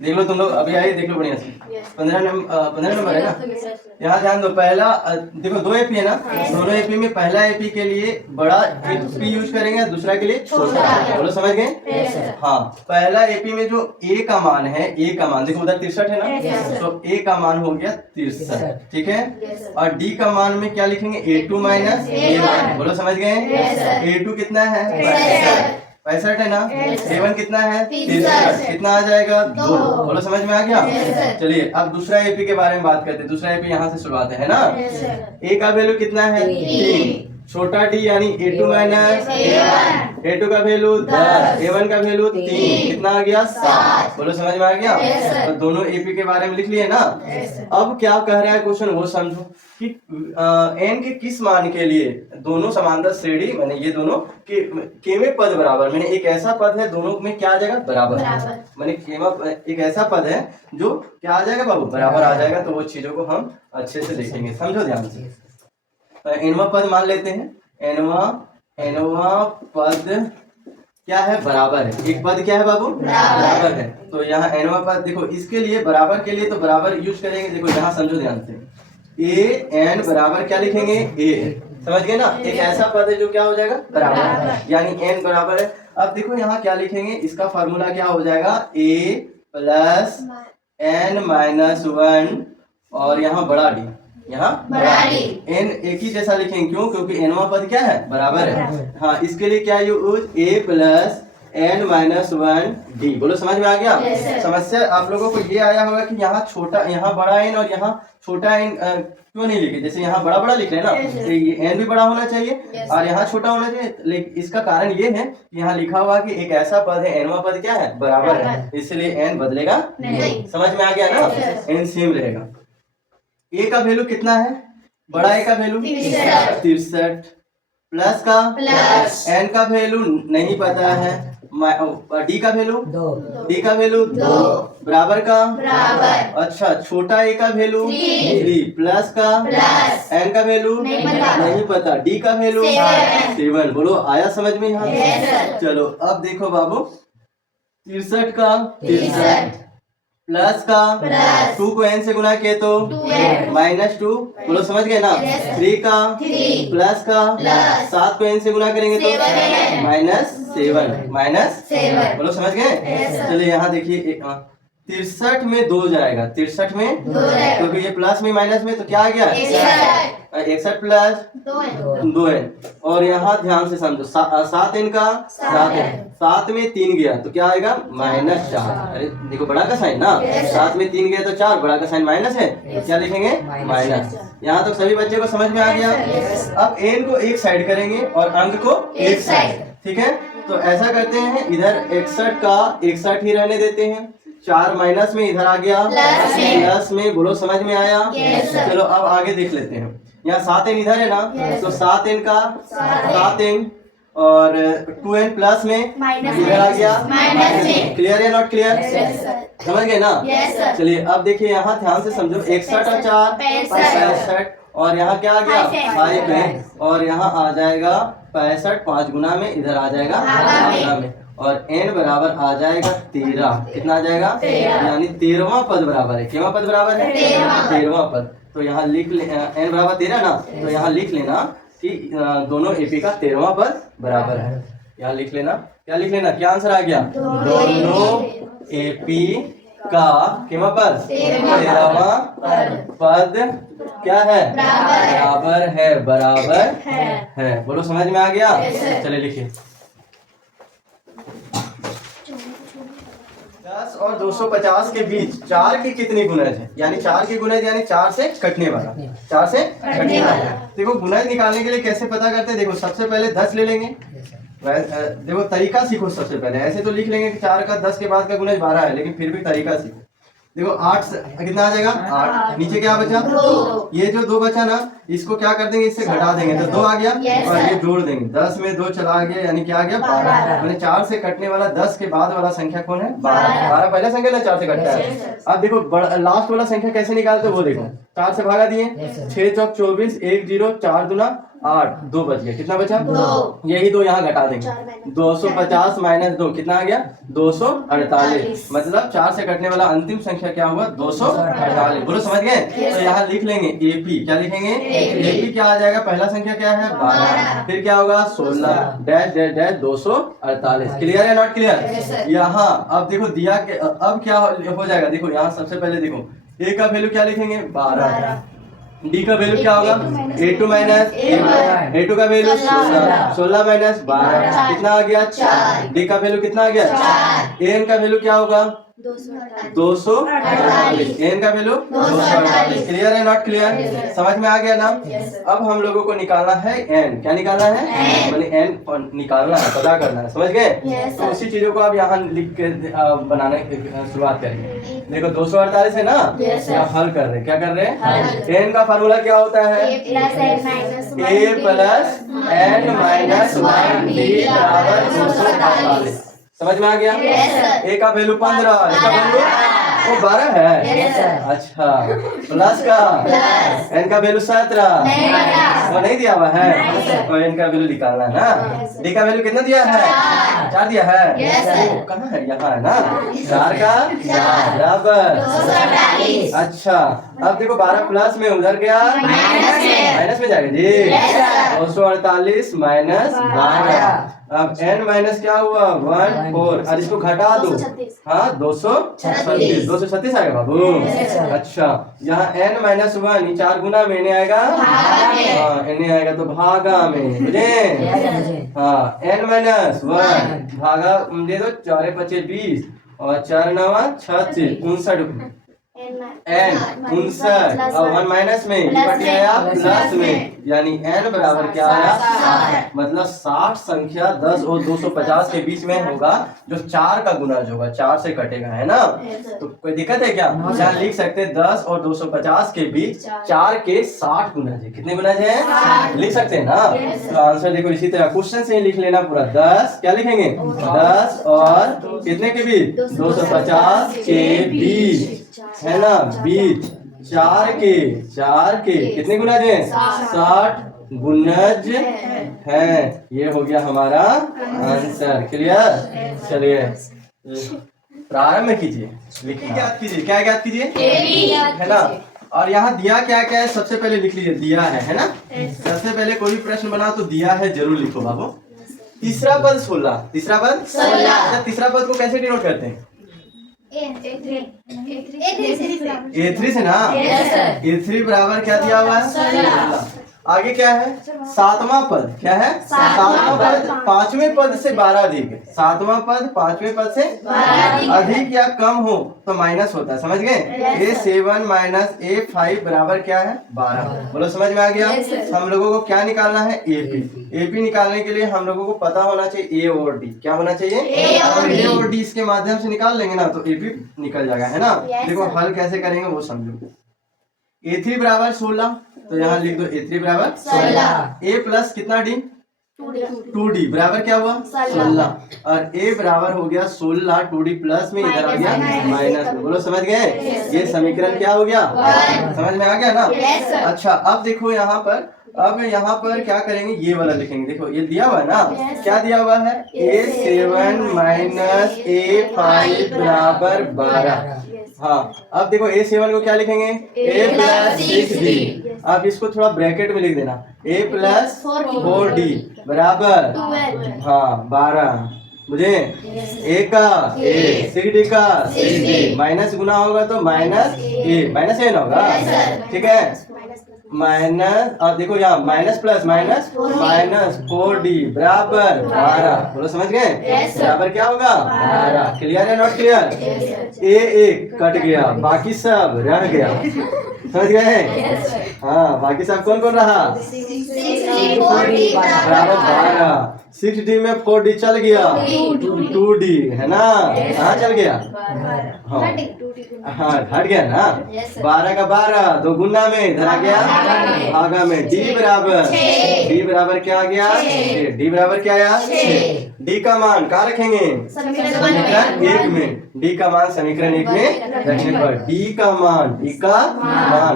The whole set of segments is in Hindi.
देख लो तुम लोग अभी आए, देख लो बढ़िया से। 15 नंबर है ना। यहाँ ध्यान दो, पहला देखो 2 एपी है ना, दोनों एपी में पहला एपी के लिए बड़ा एपी यूज करेंगे, दूसरा के लिए छोटा। बोलो समझ गए? हाँ, पहला एपी में जो ए का मान है, ए का मान देखो उधर 63 है ना, तो ए का मान हो गया 63, ठीक है। और डी का मान में क्या लिखेंगे? A2 minus A1। बोलो समझ गए? A2 कितना है? 65 है ना। A1 कितना है? 63। कितना आ जाएगा? 2। बोलो समझ में आ गया? चलिए अब दूसरा एपी के बारे में बात करते हैं। दूसरा एपी यहाँ से शुरुआत है ना। ए का वैल्यू कितना है? 3। छोटा डी यानी A2 माइनस A2 का वैल्यू 10, A1 का वैल्यू 3। कितना आ गया? 7। बोलो समझ में आ गया? तो दोनों एपी के बारे में लिख लिए ना। अब क्या कह रहा है क्वेश्चन वो समझो कि n के किस मान के लिए दोनों समांतर श्रेणी, मैंने ये दोनों के में पद बराबर, मैंने एक ऐसा पद है दोनों में क्या आ जाएगा? बराबर। मैंने केमा एक ऐसा पद है जो क्या आ जाएगा बाबू? बराबर आ जाएगा। तो वो चीजों को हम अच्छे से देखेंगे, समझो ध्यान से। एनवा पद मान लेते हैं। एनवा पद क्या है? बराबर है। एक पद क्या है बाबू? बराबर है। तो यहाँ एनवा पद देखो, इसके लिए बराबर के लिए तो बराबर यूज करेंगे। देखो यहाँ समझो ध्यान से, ए एन बराबर क्या लिखेंगे? ए। समझ गए ना? एक ऐसा पद है जो क्या हो जाएगा? बराबर, यानी एन बराबर है। अब देखो यहाँ क्या लिखेंगे, इसका फॉर्मूला क्या हो जाएगा? ए प्लस एन माइनस 1 और यहाँ बड़ा डी, यहाँ एन एक ही जैसा लिखेंगे। क्यों? क्योंकि एनवा पद क्या है? बराबर है। हाँ, इसके लिए क्या यूज? ए प्लस एन माइनस 1 डी। बोलो समझ में आ गया? समस्या आप लोगों को ये आया होगा कि यहाँ छोटा, यहाँ बड़ा एन और यहाँ छोटा एन क्यों नहीं लिखे? जैसे यहाँ बड़ा बड़ा लिख रहे हैं ना, तो एन भी बड़ा होना चाहिए और यहाँ छोटा होना चाहिए। लेकिन इसका कारण ये है कि यहाँ लिखा हुआ कि एक ऐसा पद है, एनवा पद क्या है? बराबर है, इसलिए एन बदलेगा नहीं। समझ में आ गया ना? एन सेम रहेगा। ए का वैल्यू कितना है? बड़ा ए का वैल्यू 63 प्लस का एन का वैल्यू नहीं पता है, डी का वैल्यू 2 बराबर का अच्छा, छोटा ए का वैल्यू 3 प्लस का एन का वैल्यू नहीं पता, डी का वैल्यू 7। बोलो आया समझ में यहाँ? चलो अब देखो बाबू, 63 का 63 प्लस का 2 को n से गुना किए तो -2। बोलो समझ गए ना? 3 का प्लस का 7 को n से गुना करेंगे तो -7। बोलो समझ गए? चलिए यहाँ देखिए, 63 में 2 जाएगा, 63 में क्योंकि ये प्लस में माइनस में तो क्या आ गया? 61 प्लस 2n। और यहाँ ध्यान से समझो, 7n का 7 में 3 गया तो क्या आएगा? -4। अरे देखो बड़ा का साइन ना, 7 में 3 गया तो 4, बड़ा का साइन माइनस है तो क्या लिखेंगे? माइनस। यहाँ तो सभी बच्चे को समझ में आ गया। अब n को एक साइड करेंगे और अंक को एक साइड, ठीक है। तो ऐसा करते हैं, इधर 61 का 61 ही रहने देते हैं, 4 माइनस में इधर आ गया प्लस में। बोलो समझ में आया? चलो अब आगे देख लेते हैं। यहाँ 7n इधर है ना, तो 7n का 7n और 2n प्लस में इधर आ गया। क्लियर है? Not clear? समझ गए ना? चलिए अब देखिए, यहाँ ध्यान से समझो, 61 और 4 65 और यहाँ क्या आ गया? 5 है और यहाँ आ जाएगा 65, 5 गुना में इधर आ जाएगा गुना में, और n बराबर आ जाएगा 13। कितना आ जाएगा? यानी 13वां पद बराबर है। कितना पद बराबर है? 13वां पद। तो यहाँ लिख ले, n बराबर 13 ना, तो यहाँ लिख लेना कि दोनों एपी का 13वां पद बराबर है। यहाँ लिख लेना, क्या लिख लेना? क्या आंसर आ गया? दोनों एपी का कितना पद? 13वां पद क्या है? बराबर है। बोलो समझ में आ गया? चलिए लिखिए, 10 और 250 के बीच 4 की कितनी गुणज है? यानी 4 की गुणज यानी 4 से कटने वाला, 4 से कटने वाला। देखो गुणज निकालने के लिए कैसे पता करते हैं? देखो सबसे पहले 10 ले लेंगे। देखो तरीका सीखो सबसे पहले। ऐसे तो लिख लेंगे कि 4 का 10 के बाद का गुणज 12 है, लेकिन फिर भी तरीका सीखो। देखो 8 कितना आ जाएगा? 8। नीचे क्या बचा? 2। ये जो 2 बचा ना, इसको क्या कर देंगे? इससे घटा देंगे तो 2 आ गया और ये जोड़ देंगे, 10 में 2 चला गया, यानी क्या आ गया? 12। मैंने 4 से कटने वाला 10 के बाद वाला संख्या कौन है? 12। 12 पहला संख्या ना 4 से कटता है। अब देखो लास्ट वाला संख्या कैसे निकालते वो देखो, 4 से भागा दिए, 6 चौक 24, 1 0, 4 दूना 8, 2 बच गया, कितना बचा? 2। यही 2 यहाँ घटा देंगे, 250 माइनस 2 कितना आ गया? 248। मतलब 4 से कटने वाला अंतिम संख्या क्या हुआ? 248। बोलो समझ गए? तो यहाँ लिख लेंगे एपी, क्या लिखेंगे? एपी क्या आ जाएगा? पहला संख्या क्या है? 12, फिर क्या होगा? 16 डैश डैश डैश 248। क्लियर है नॉट क्लियर? यहाँ अब देखो दिया के अब क्या हो जाएगा, देखो यहाँ सबसे पहले देखो ए का वैल्यू क्या लिखेंगे? 12। डी का वैल्यू क्या होगा? A2 माइनस A2 का वैल्यू 16 माइनस 12 कितना आ गया? 4। डी का वैल्यू कितना आ गया? 4। एन का वैल्यू क्या होगा? 248। एन का वैल्यू 248। क्लियर है नॉट क्लियर? समझ में आ गया ना? अब हम लोगों को निकालना है एन। क्या निकालना है? मैंने एन निकालना है, पता करना है, समझ गए? तो उसी चीजों को आप यहाँ लिख के बनाने की शुरुआत करेंगे। देखो 248 है ना, यहाँ हल कर रहे हैं। क्या कर रहे हैं? एन का फार्मूला क्या होता है? ए प्लस एन माइनस 1 डी बराबर 248। समझ में आ गया? ए का वैल्यू 15, ए का वैल्यू वो 12 है। अच्छा, प्लस का एन का वैल्यू 17 वो नहीं दिया हुआ है, तो एन का वैल्यू निकालना है ना। डी का वैल्यू कितना दिया है? 4 दिया है। वो कहाँ है? यहाँ है ना, 4 का बराबर 248। अच्छा, अब देखो 12 प्लस में उधर गया माइनस में जाएगा जी। 248 माइनस 12। अब n माइनस क्या हुआ? 1 4 और इसको घटा दो। हाँ 236 आएगा बाबू। अच्छा, यहाँ n माइनस 1 4 गुना में n आएगा। हाँ n आएगा तो भागा में, बुझे? हाँ n माइनस 1 भागा दे दो, 4 5 20 और 4 9 36 59 n 59 और 1 माइनस में आया प्लस में, यानी n बराबर क्या आया? मतलब 60 संख्या 10 और 250 के बीच में होगा, जो 4 का गुणज होगा, 4 से कटेगा, है ना? तो कोई दिक्कत है क्या? यहाँ लिख सकते हैं 10 और 250 के बीच 4 के 60 गुणज है। कितने गुणज है? लिख सकते हैं ना? तो आंसर देखो इसी तरह क्वेश्चन से ही लिख लेना पूरा। 10 क्या लिखेंगे? 10 और कितने के बीच? 250 के बीच, है ना? बीच 4 के कितने गुणज है? 60 गुणज है। ये हो गया हमारा आंसर। क्लियर? चलिए प्रारंभ कीजिए, लिखिए, ज्ञात कीजिए। क्या ज्ञात कीजिए? है ना? और यहाँ दिया क्या क्या है सबसे पहले लिख लीजिए। दिया है ना? सबसे पहले कोई भी प्रश्न बना तो दिया है जरूर लिखो बाबू। तीसरा पद 16। तीसरा पद 16। तीसरा पद को कैसे डिनोट करते हैं? A3 से ना? A3 बराबर क्या दिया हुआ है? 16। आगे क्या है? 7वां पद। क्या है? 7वां पद 5वें पद से 12 अधिक है। 7वां पद 5वें पद से अधिक या कम हो तो माइनस होता है, समझ गए? A7 माइनस A5 बराबर क्या है? 12। बोलो समझ में आ गया? हम लोगों को क्या निकालना है? एपी। एपी निकालने के लिए हम लोगों को पता होना चाहिए ए और डी। क्या होना चाहिए? ए और डी। इसके माध्यम से निकाल लेंगे ना तो एपी निकल जाएगा, है ना? देखो हल कैसे करेंगे वो समझो। A3 बराबर 16, तो यहाँ लिख दो A3 बराबर 16। A प्लस कितना डी? 2D बराबर क्या हुआ? 16। और A बराबर हो गया 16, 2D प्लस में इधर आ गया माइनस में। बोलो समझ गए? ये समीकरण क्या हो गया? समझ में आ गया ना? अच्छा, अब देखो यहाँ पर, अब यहाँ पर क्या करेंगे? ये वाला लिखेंगे। देखो ये दिया हुआ है ना? क्या दिया हुआ है? A7 माइनस A5 बराबर 12। हाँ, अब देखो A7 को क्या लिखेंगे? A plus 6D। अब इसको थोड़ा ब्रैकेट में लिख देना, A प्लस 4D बराबर हाँ 12। मुझे A का A, 6D का 6D, माइनस गुना होगा तो माइनस A, माइनस A ना होगा, ठीक है? माइनस, और देखो यहाँ minus plus minus minus 4D बराबर 12। बोलो समझ गए? बराबर क्या होगा? 12। क्लियर है नॉट क्लियर? एक कट गया, बाकी सब रह गया, समझ गए? हाँ, बाकी सब कौन कौन रहा? बराबर 12। 6D में 4D चल गया, 2D है ना, कहाँ चल गया? हाँ हाँ घट गया ना। 12 का 12 दो गुना में इधर आ गया भागा में। D बराबर क्या आ गया? D बराबर क्या आया? 6। D का मान कहाँ रखेंगे? समीकरण 1 में। D का मान समीकरण 1 में रखने पर D का मान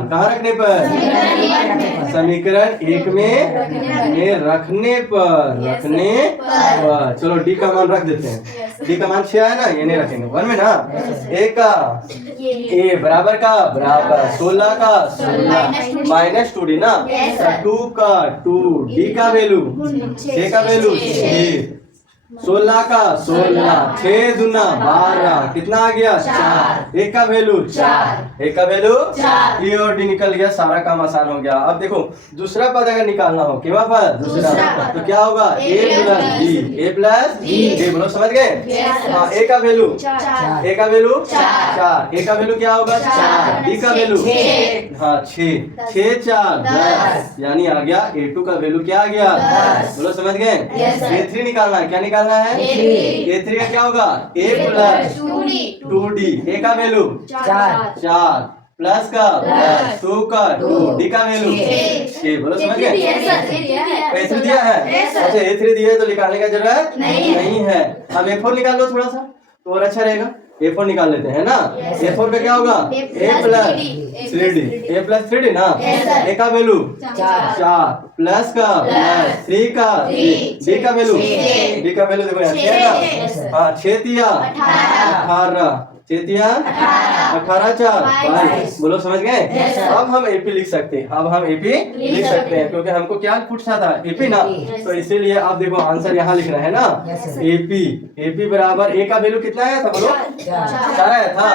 कहाँ रखने पर? समीकरण 1 में रखने पर। चलो D का मान रख देते हैं। D का मान 6 है ना, ये नहीं रखेंगे 1 में ना। A का A बराबर का बराबर 16 का 16 माइनस 2D ना, 2 का 2 D का वैल्यू 6 का वैल्यू 6 16 का 16 6 दूना 12 कितना आ गया? 4। एक का वैल्यू 4 ये और डी निकल गया, सारा काम आसान हो गया। अब देखो दूसरा पद अगर निकालना हो केवल पर दूसरा तो क्या होगा? a प्लस डी बोलो, समझ गए? हाँ ए का वैल्यू 4 ए का वैल्यू क्या होगा? 4 डी का वैल्यू हाँ 6 4 10 यानी आ गया a2 का वैल्यू क्या आ गया? 10 बोलो, समझ गए? a3 निकालना है, क्या निकालना है? a3 का क्या होगा? a प्लस 2d a का वैल्यू 4 प्लस का 2 का 2 d का वैल्यू 6 बोलो, समझ गए? a3 दिया है। अच्छा a3 दिया है तो निकालने का जरूरत नहीं है। अब a4 निकाल लो थोड़ा सा तो और अच्छा रहेगा। a4 निकाल लेते हैं ना। a4 का क्या होगा? a प्लस 3d ना। a का वैल्यू 4 प्लस का 3 का d का वैल्यू देखो यहाँ 6 ना। हाँ 6 तिया 18 6 तिया 18 4 22 बोलो, समझ गए? अब हम एपी लिख सकते हैं क्योंकि हमको क्या पूछा था? एपी ना, तो इसीलिए आप देखो आंसर यहाँ लिखना है ना। एपी बराबर ए का वैल्यू कितना आया था? बोलो 4 आया था।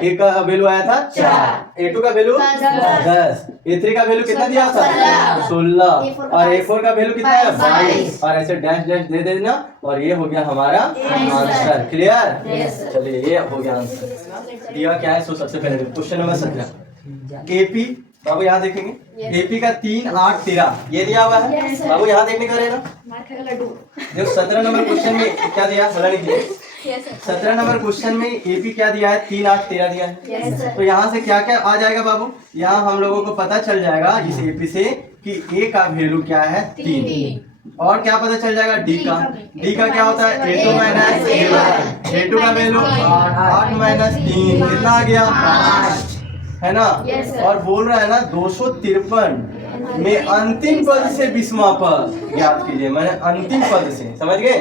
ए का वैल्यू आया था 4, a2 का वैल्यू 10, a3 का वैल्यू कितना दिया था? 16 और a4 का वैल्यू कितना है? 22 और ऐसे डैश डैश दे देना और ये हो गया हमारा आंसर। क्लियर? चलिए ये हो गया आंसर। दिया क्या है? सो सबसे पहले क्वेश्चन नंबर 17 एपी बाबू यहाँ देखेंगे। एपी का 3 8 13 ये दिया हुआ है बाबू, यहाँ देखने का रहेगा। देखो 17 नंबर क्वेश्चन में क्या दिया? बोला नहीं 17 नंबर क्वेश्चन में एपी क्या दिया है? 3 8 13 दिया है। तो यहाँ से क्या क्या आ जाएगा बाबू? यहाँ हम लोगों को पता चल जाएगा इस एपी से कि ए का वैल्यू क्या है? 3 और क्या पता चल जाएगा? डी का क्या होता है? a2 माइनस a2 का वैल्यू 8 माइनस 3 कितना आ गया? 5 है ना। और बोल रहा है ना 253 में अंतिम पद से 20वां पद याद कीजिए। मैंने अंतिम पद से, समझ गए?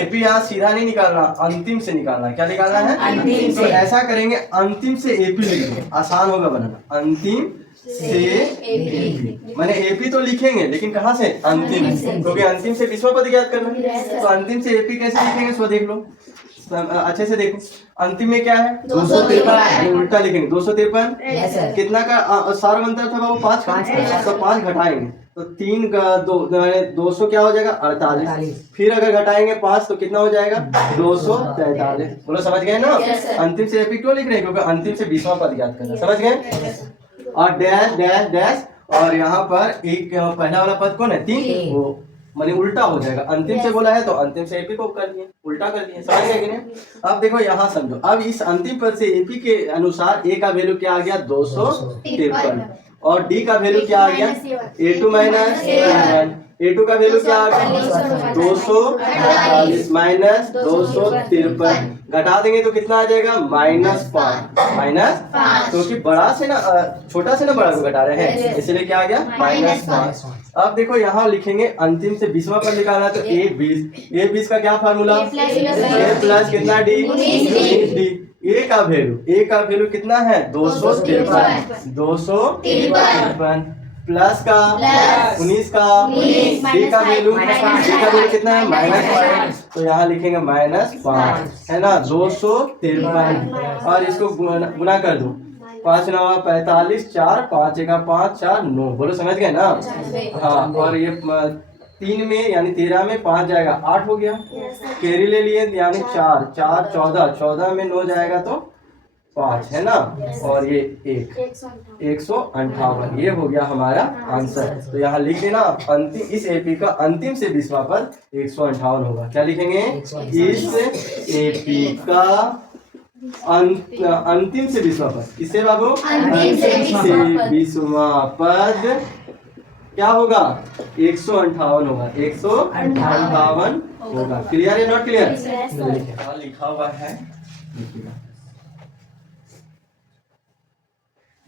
एपी यहाँ सीधा नहीं निकालना, अंतिम से निकालना। क्या निकालना है? अंतिम। तो ऐसा करेंगे अंतिम से एपी लिखेंगे, आसान होगा बनाना। अंतिम से एपी मैंने एपी तो लिखेंगे लेकिन कहाँ से? अंतिम, क्योंकि अंतिम से 20वां पद याद करना है। तो अंतिम से एपी कैसे लिखेंगे सो देख लो, अच्छे से देखो। अंतिम में क्या है? 253 उल्टा लिखेंगे 253 कितना का सारा अंतर था बाबू? 5 का। तो 5 घटाएंगे तो 3 का 200 क्या हो जाएगा? 48। फिर अगर घटाएंगे 5 तो कितना हो जाएगा? 243 बोलो, समझ गए ना? अंतिम से एपी क्यों लिख रहे हैं? क्योंकि अंतिम से 20वां पद याद करना, समझ गए? और डैश डैश डैश और यहाँ पर एक पहला वाला पद कौन है? 3 वो माने उल्टा हो जाएगा। अंतिम से बोला है तो अंतिम से एपी को कर दिए, उल्टा कर दिए, समझ गए कि नहीं? अब देखो यहाँ समझो, अब इस अंतिम पद से एपी के अनुसार ए का वैल्यू क्या आ गया? 253 और डी का वैल्यू क्या आ गया? a2 माइनस a2 का वैल्यू क्या आ गया? 248 माइनस 253 घटा देंगे तो कितना आ जाएगा? -5 क्योंकि बड़ा से ना छोटा से ना बड़ा को घटा रहे हैं, इसलिए क्या आ गया? -5। अब देखो यहाँ लिखेंगे अंतिम से 20वां पद निकालना तो a 20 का क्या फार्मूला? a प्लस कितना डी? ए का वैल्यू कितना है? 253 प्लस का 19 का डी का वैल्यू कितना है? -5 तो यहाँ लिखेंगे -5 है ना। 253 और इसको गुना कर दो, 5 9 45 4 5 1 5 4 9 बोलो, समझ गए ना? हाँ और ये 3 में यानी 13 में 5 जाएगा 8 हो गया। कैरी ले लिए यानी 4 4 14 14 में 9 जाएगा तो 5 है ना, और ये 158, ये हो गया हमारा आंसर। तो यहाँ लिख देना अंतिम, इस एपी का अंतिम से 20वां पद 158 होगा। क्या लिखेंगे? इस एपी का अंतिम से 20वां पद, किससे बाबू? अंतिम से 20वां पद क्या होगा? 158 होगा, 158 होगा। क्लियर है, नॉट क्लियर? लिखा हुआ है,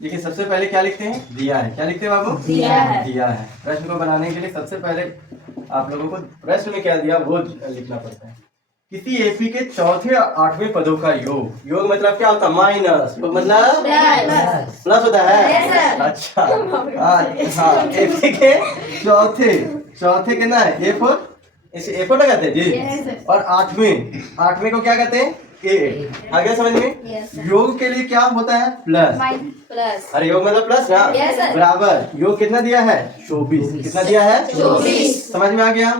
देखिए सबसे पहले क्या लिखते हैं? दिया है। क्या लिखते हैं बाबू? दिया है। दिया है। प्रश्न को बनाने के लिए सबसे पहले आप लोगों को प्रश्न में क्या दिया वो लिखना पड़ता है। किसी एपी के चौथे और 8वें पदों का योग, योग मतलब क्या होता है? माइनस, योग मतलब प्लस होता है। अच्छा हाँ, एपी के चौथे कितना है? A4, इसे A4 लगाते हैं जी। और 8वें को क्या कहते हैं? A8। आ गया समझ में? योग के लिए क्या होता है? प्लस। अरे योग मतलब प्लस ना, बराबर। योग कितना दिया है? 24। कितना दिया है? 24। समझ में आ गया?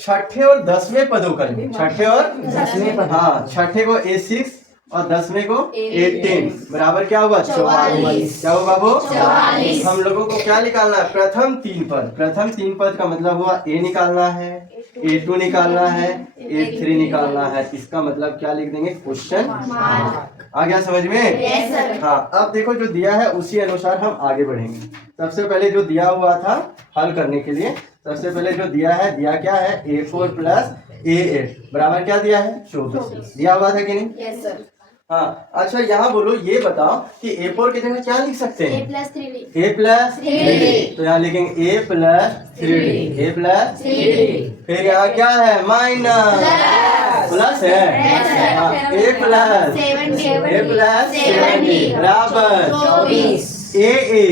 छठे और 10वें पदों का, छठे और 10वें पद, हाँ, छठे को A6 और 10वें को A10 बराबर क्या होगा? 44। क्या होगा बाबू? 44। हम लोगों को क्या निकालना है? प्रथम 3 पद। प्रथम 3 पद का मतलब हुआ A निकालना है, A2 निकालना है, A3 निकालना है। इसका मतलब क्या लिख देंगे? Question mark. आ गया समझ में? yes, हाँ, अब देखो जो दिया है उसी अनुसार हम आगे बढ़ेंगे। सबसे पहले जो दिया हुआ था हल करने के लिए, सबसे पहले जो दिया है, दिया क्या है? A4 प्लस A8 बराबर क्या दिया है? 24 दिया हुआ था कि नहीं? yes, sir। हाँ, अच्छा यहाँ बोलो, ये बताओ कि A4 की जगह क्या लिख सकते हैं? A plus 3D। तो यहाँ लिखेंगे A plus 3D, A plus 3D। फिर यहाँ क्या है? माइनस, प्लस है। हाँ, A प्लस 70 बराबर 24। AA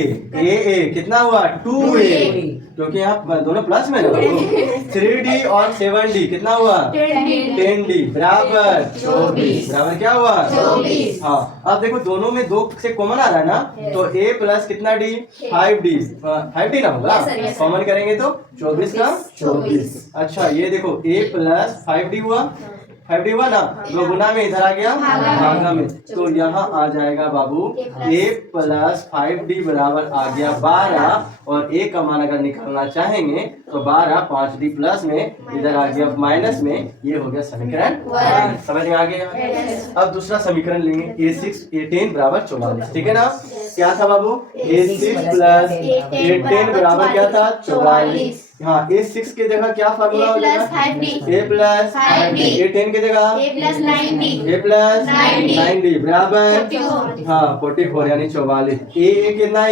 कितना हुआ? 2A, क्योंकि यहाँ दोनों प्लस में ना। 3D और 7D कितना हुआ? 10D बराबर 24 बराबर क्या हुआ? 24। हाँ, अब देखो दोनों में 2 से कॉमन आ रहा है ना, तो A प्लस कितना D? 5D ना होगा, कॉमन करेंगे तो 24 का 24। अच्छा ये देखो A प्लस 5D हुआ, 5D हुआ ना, दो गुना में इधर आ गया भागा में, तो यहाँ आ जाएगा बाबू A प्लस 5D बराबर आ गया 12, और A का मान अगर निकालना चाहेंगे तो 12 5D प्लस में इधर आ गया माइनस में, ये हो गया समीकरण 1। समझ में आ गया? अब दूसरा समीकरण लेंगे A6 A10 बराबर 44। ठीक है ना? क्या था बाबू? A6 प्लस A10 बराबर क्या था? 44। हाँ, A6 की जगह क्या फार्मूला हो जाएगा? A प्लस 5D, A10 की जगह A प्लस 90 बराबर हाँ 44 यानी 44। A कितना? A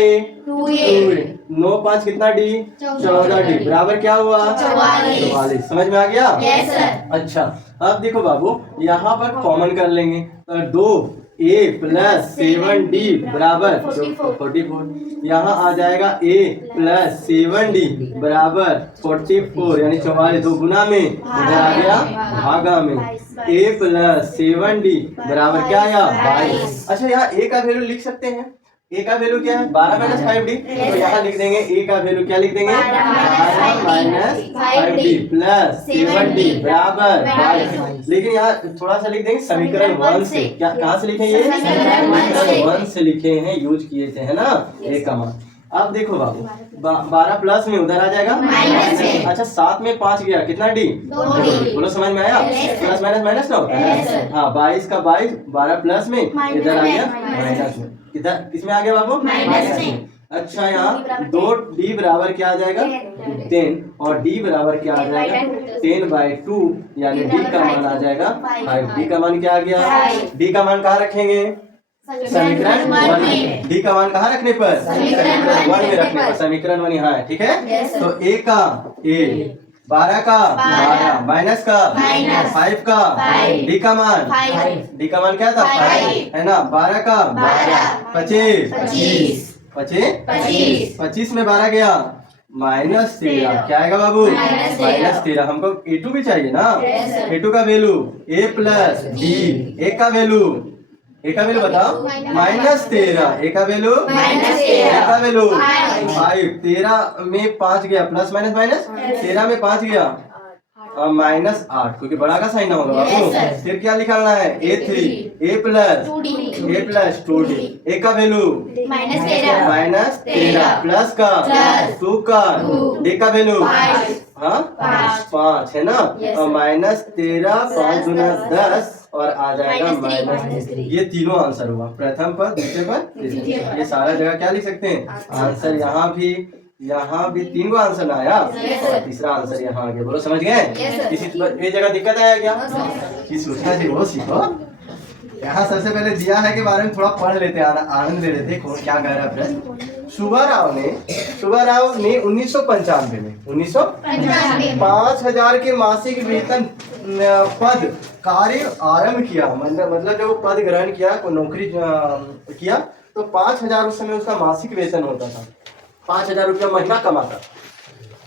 2A। 9 5 कितना D? 14D बराबर क्या हुआ? 44। समझ में आ गया? yes, sir। अच्छा अब देखो बाबू, यहाँ पर कॉमन कर लेंगे तो 2A प्लस 7D बराबर 44। यहाँ आ जाएगा A प्लस 7D बराबर 44 यानी 44, 2 गुना में इधर आ गया भागा में। A प्लस 7D बराबर क्या आया? 22। अच्छा यहाँ A का वैल्यू लिख सकते हैं। A का वैल्यू क्या है? 12 माइनस 5D। तो यहाँ लिख देंगे A का वैल्यू क्या लिख देंगे? 12 माइनस 5D प्लस 7D बराबर 22। लेकिन यहाँ थोड़ा सा लिख देंगे समीकरण 1 से। क्या कहाँ से लिखे? ये समीकरण 1 से लिखे हैं, यूज किए थे, है ना A का मान। अब देखो बाबू 12 प्लस में उधर आ जाएगा माइनस में। अच्छा 7 में 5 गया कितना D? बोलो समझ में आया? प्लस माइनस माइनस ना होता है। हाँ 22 का 22, 12 प्लस में इधर आ गया माइनस में। किधर किसमें आ गया बाबू? माइनस में। अच्छा यहाँ 2D बराबर क्या आ जाएगा? 10, और D बराबर क्या आ जाएगा? 10/2 यानी D का मान आ जाएगा 5। D का मान क्या आ गया? D का मान कहाँ रखेंगे? समीकरण 1 में। D का मान कहाँ रखने पर? समीकरण 1 में रखने पर। समीकरण 1 यहाँ है, ठीक है? तो A का A, 12 का 12, माइनस का 5 का 5, D का मान 5, D का मान क्या था? 5 है ना। 12 का 12, 25 25 में 12 गया माइनस 13। क्या आएगा बाबू? माइनस 13। हमको A2 भी चाहिए ना। A2 का value A plus D, A का वैल्यू बताओ? माइनस 13। A का वैल्यू A का वैल्यू 5। 13 में 5 गया, प्लस माइनस माइनस 13 में 5 गया -8 क्योंकि बड़ा का साइन ना होगा बाबू। फिर क्या निकालना है A3 A plus 2D A का वैल्यू -13 प्लस का 2 का D का वैल्यू हाँ 5 है ना। -13 5 गुना 10 और आ जाएगा -3। ये तीनों आंसर हुआ, प्रथम पद, द्वितीय पद, तृतीय पद। ये सारा जगह क्या लिख सकते हैं आंसर। यहाँ भी 3 गो आंसर ना आया और तीसरा आंसर यहाँ आ गया। बोलो समझ गए? किसी ये जगह दिक्कत आया क्या? किस सोचना चाहिए वो सीखो। यहाँ सबसे पहले दिया है के बारे में थोड़ा पढ़ लेते हैं, आनंद ले लेते कौन क्या कह रहा है प्रश्न। सुब्बा राव ने 1995 में 5,000 के मासिक वेतन पद कार्य आरंभ किया। मतलब जब वो पद ग्रहण किया, कोई नौकरी किया तो 5,000 उस समय उसका मासिक वेतन होता था। 5,000 रुपया महीना कमाता।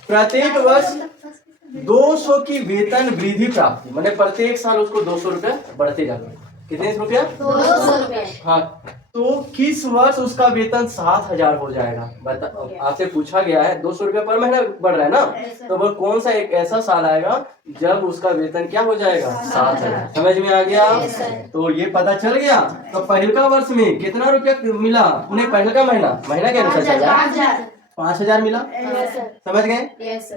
प्रत्येक वर्ष 200 की वेतन वृद्धि प्राप्ति, मतलब प्रत्येक साल उसको 200 रुपया बढ़ते जाते। कितने रुपया? 200 रुपया। हाँ, तो किस वर्ष उसका वेतन 7,000 हो जाएगा? आपसे पूछा गया है 200 रुपया पर महीना बढ़ रहा है ना, तो वो कौन सा एक ऐसा साल आएगा जब उसका वेतन क्या हो जाएगा? 7,000। समझ में आ गया? तो ये पता चल गया। तो पहलका वर्ष में कितना रुपया मिला? उन्हें पहलका महीना के अनुसार 5,000 मिला। समझ गए?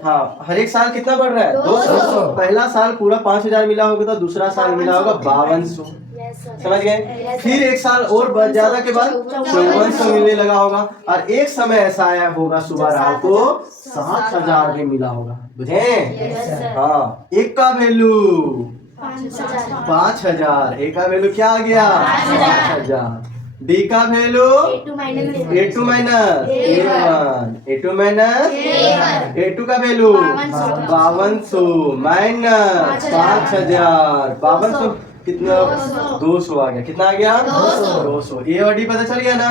हाँ, हर एक साल कितना बढ़ रहा है? 200। पहला साल पूरा 5,000 मिला होगा तो दूसरा साल मिला होगा 5200। समझ गए? फिर एक साल और ज्यादा के बाद 5400 मिलने लगा होगा। और एक समय ऐसा आया होगा सुब्बा राव को 7,000 भी मिला होगा। बुझे? हाँ, एक का वैल्यू 5,000। एक का वैल्यू क्या आ गया? 5,000। डी का value A2 minus A1 A2 का वैल्यू 5200 माइनस 5,000 5200 कितना? 200 आ गया। कितना आ गया? 200। ए और डी पता चल गया ना?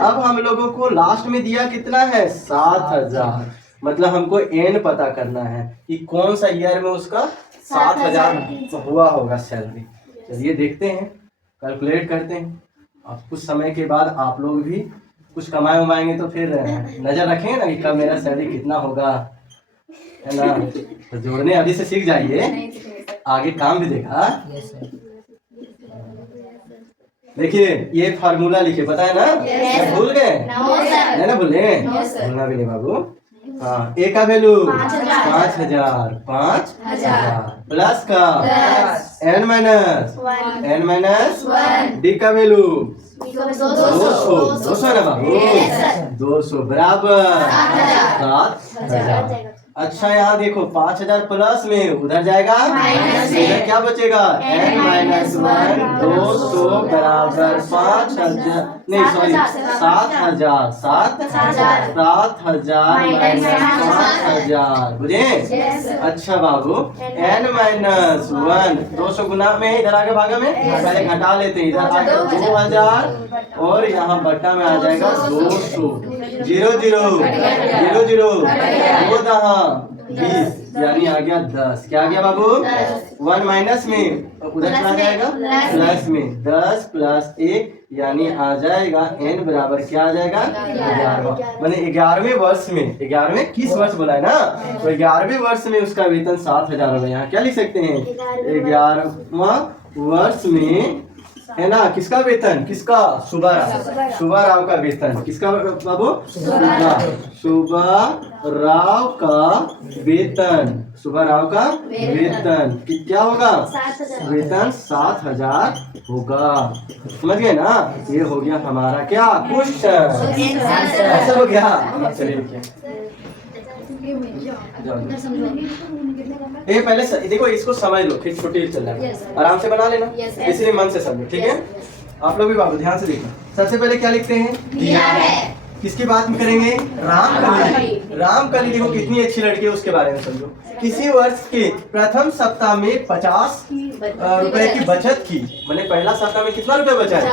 अब हम लोगों को लास्ट में दिया कितना है? 7,000। मतलब हमको एन पता करना है कि कौन सा ईयर में उसका 7,000 हुआ होगा सैलरी। चलिए देखते हैं, कैलकुलेट करते हैं। अब कुछ समय के बाद आप लोग भी कुछ कमाए उमाएंगे तो फिर नजर रखेंगे ना कि कब मेरा सैलरी कितना होगा, है ना। तो जोड़ने अभी से सीख जाइए, आगे काम भी देगा। देखिए ये फार्मूला लिखे, पता है ना? भूल गए? है ना? भूले? भूलना भी नहीं बाबू। हाँ, ए का वैल्यू 5,000 प्लस का n माइनस 1 डी का वैल्यू 200 है ना बाबू? 200 बराबर 7,000। अच्छा यहाँ देखो 5,000 प्लस में उधर जाएगा, इधर क्या बचेगा? n माइनस 1 200 बराबर 5,000 नहीं सॉरी 7,000 7,000 माइनस 5,000। बुझे? अच्छा बाबू n माइनस 1 200 गुना में इधर आगे भागा में पहले घटा लेते हैं। इधर आगे 2,000 और यहाँ बट्टा में आ जाएगा 200। 0 0 0 0 20 यानी आ गया 10। क्या आ गया बाबू? 1 माइनस में उधर चला जाएगा प्लस में 10 प्लस 1 यानी आ जाएगा n बराबर क्या आ जाएगा? 11। मैंने 11वें वर्ष में 11वें किस वर्ष बोला है ना, तो 11वें वर्ष में उसका वेतन 7,000 होगा। यहाँ क्या लिख सकते हैं? 11वां वर्ष में, है ना। किसका वेतन? किसका? सुब्बा राव का वेतन। किसका बाबू? सुब्बा राव का वेतन। सुब्बा राव का वेतन क्या होगा? वेतन 7,000 होगा। समझ गए ना? ये हो गया हमारा क्या क्वेश्चन। ऐसा हो गया। चलिए ये पहले देखो, इसको समझ लो, फिर छोटी चल रहा है, आराम से बना लेना, इसलिए मन से समझो। ठीक है? आप लोग भी बाबू ध्यान से देखो। सबसे पहले क्या लिखते हैं? दिया है। किसकी बात में करेंगे? रामकली। रामकली देखो कितनी अच्छी लड़की है, उसके बारे में समझो। किसी वर्ष के प्रथम सप्ताह में 50 रुपए की बचत की, मैंने पहला सप्ताह में कितना रुपए बचा है?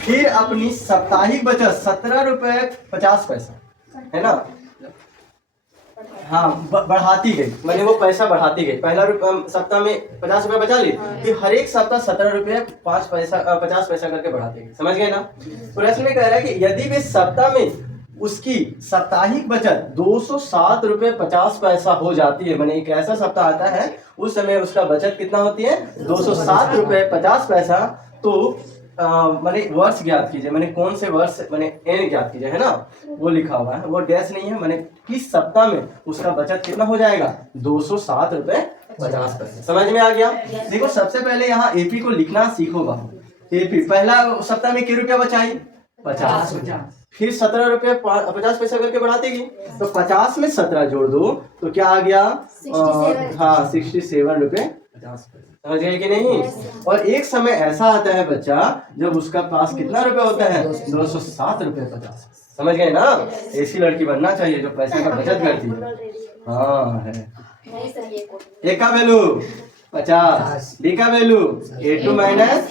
फिर अपनी साप्ताहिक बचत 17 रुपए 50 पैसा, है ना। हाँ, बढ़ाती गई, मैंने वो पैसा बढ़ाती गई। पहला सप्ताह में 50 रुपया बचा ली, फिर हर एक सप्ताह 17 रुपये 50 पैसा करके बढ़ाते गई। समझ गए ना? प्रश्न में कह रहा है कि यदि वे सप्ताह में उसकी साप्ताहिक बचत 207 रुपये 50 पैसा हो जाती है। मैंने एक ऐसा सप्ताह आता है उस समय उसका बचत कितना होती है 207 रुपये 50 पैसा। तो मैंने वर्ष ज्ञात कीजिए, मैंने कौन से वर्ष, मैंने एन ज्ञात कीजिए, है ना, वो लिखा हुआ है, वो डैश नहीं है। मैंने किस सप्ताह में उसका बचत कितना हो जाएगा 207 रुपये 50 पैसे। समझ में आ गया? देखो सबसे पहले यहाँ एपी को लिखना सीखो बाबू। एपी पहला सप्ताह में कितने रुपया बचाई 50, फिर 17 रुपये 50 पैसा करके बढ़ाते गई, तो 50 में 17 जोड़ दो तो क्या आ गया, हाँ 67 रुपये 50 पैसे। समझ गए कि नहीं? और एक समय ऐसा आता है बच्चा जब उसका पास कितना रुपया होता है 207 रुपये 50। समझ गए ना? ऐसी लड़की बनना चाहिए जो पैसे का बचत करती है। हाँ है। ए का वैल्यू 50, डी का वैल्यू A2 माइनस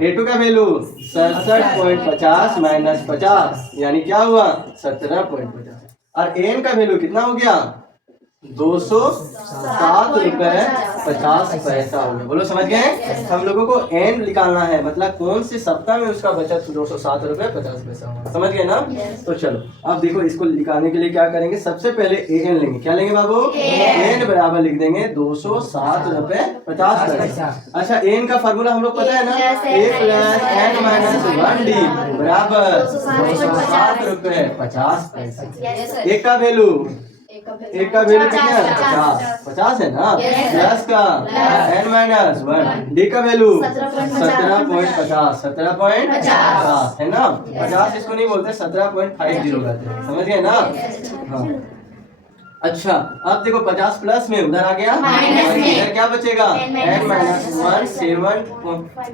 A2 का वैल्यू 67.50 माइनस 50 यानी क्या हुआ 17.50। और एन का वैल्यू कितना हो गया 207 रुपये 50 पैसा हो गया। बोलो समझ गए? हम लोगों को एन निकालना है, मतलब कौन से सप्ताह में उसका बचत 207 रुपये 50 पैसा होगा। समझ गए ना? तो चलो अब देखो इसको निकालने के लिए क्या करेंगे, सबसे पहले एन लेंगे। क्या लेंगे बाबू? एन बराबर लिख देंगे 207 रुपये 50 पैसा। अच्छा एन का फॉर्मूला हम लोग पता है ना, ए प्लस एन माइनस 1D बराबर 207 रुपये 50 पैसा। एक का वैल्यू कितना है 50 है ना, प्लस का n माइनस 1 डी का वैल्यू 17.50 है ना। 50 इसको नहीं बोलते 17.50 कहते हैं। समझ गए ना? हाँ अच्छा अब देखो 50 प्लस में उधर आ गया इधर क्या बचेगा n माइनस 1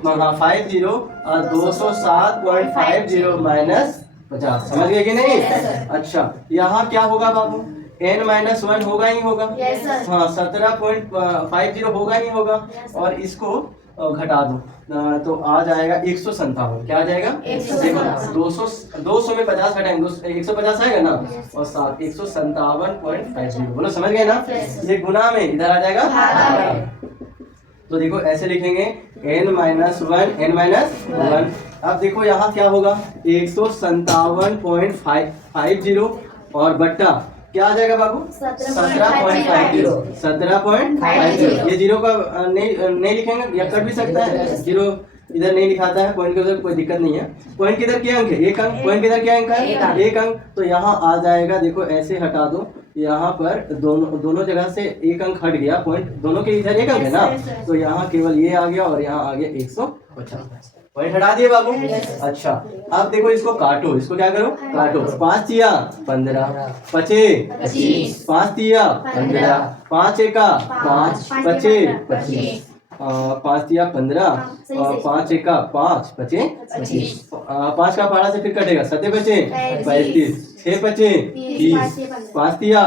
750 और 207.50 माइनस 50। समझ गए कि नहीं? अच्छा यहाँ क्या होगा बाबू n माइनस 1 होगा ही होगा, हाँ 17.50 होगा ही होगा, और इसको घटा दो तो आ जाएगा 157। क्या आ जाएगा? देखो 200 में 50 घटाएंगे 150 आएगा ना, और 157.50। बोलो समझ गए ना? ये गुना में इधर आ जाएगा। तो देखो ऐसे लिखेंगे n माइनस 1। अब देखो यहाँ क्या होगा 157.50 और बट्टा क्या आ जाएगा बाबू 17.50। ये जीरो का नहीं लिखेंगे या कर भी सकता है, जीरो इधर नहीं लिखाता है, पॉइंट के उधर कोई दिक्कत नहीं है। पॉइंट किधर क्या अंक है 1 अंक, पॉइंट किधर क्या अंक है 1 अंक, तो यहाँ आ जाएगा। देखो ऐसे हटा दो, यहाँ पर दोनों जगह से 1 अंक हट गया, पॉइंट दोनों के इधर 1 अंक है ना, तो यहाँ केवल ये आ गया और यहाँ आ गया 150। पॉइंट हटा दिए बाबू। अच्छा अब देखो इसको काटो, इसको क्या करो काटो। 5 तिया 15 पचे 25, 5 तिया 15, 5 एका 5 पचे 25, 5 तिया 15 और 5 एका 5 पचे 25। 5 का पारा से फिर कटेगा 7 बचे 35, 6 बचे 30, 5 तिया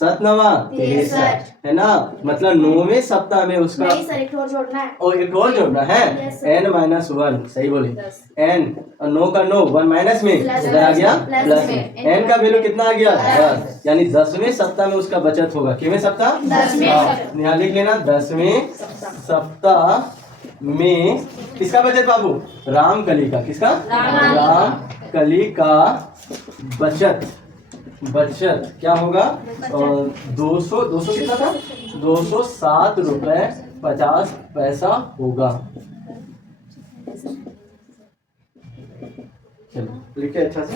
7 नवा 63 है ना। मतलब 9वें सप्ताह में उसका एक और जोड़ना है n माइनस 1। सही बोली n, 9 का 9 1 माइनस में इधर आ गया प्लस में, n का वैल्यू कितना आ गया 10, यानी 10वें सप्ताह में उसका बचत होगा। कितवें सप्ताह? यहाँ लिख लेना 10वें सप्ताह में किसका बचत बाबू रामकली का। किसका? रामकली का बचत क्या होगा 200 कितना था 207 रुपये 50 पैसा होगा। चलो लिखे अच्छा से।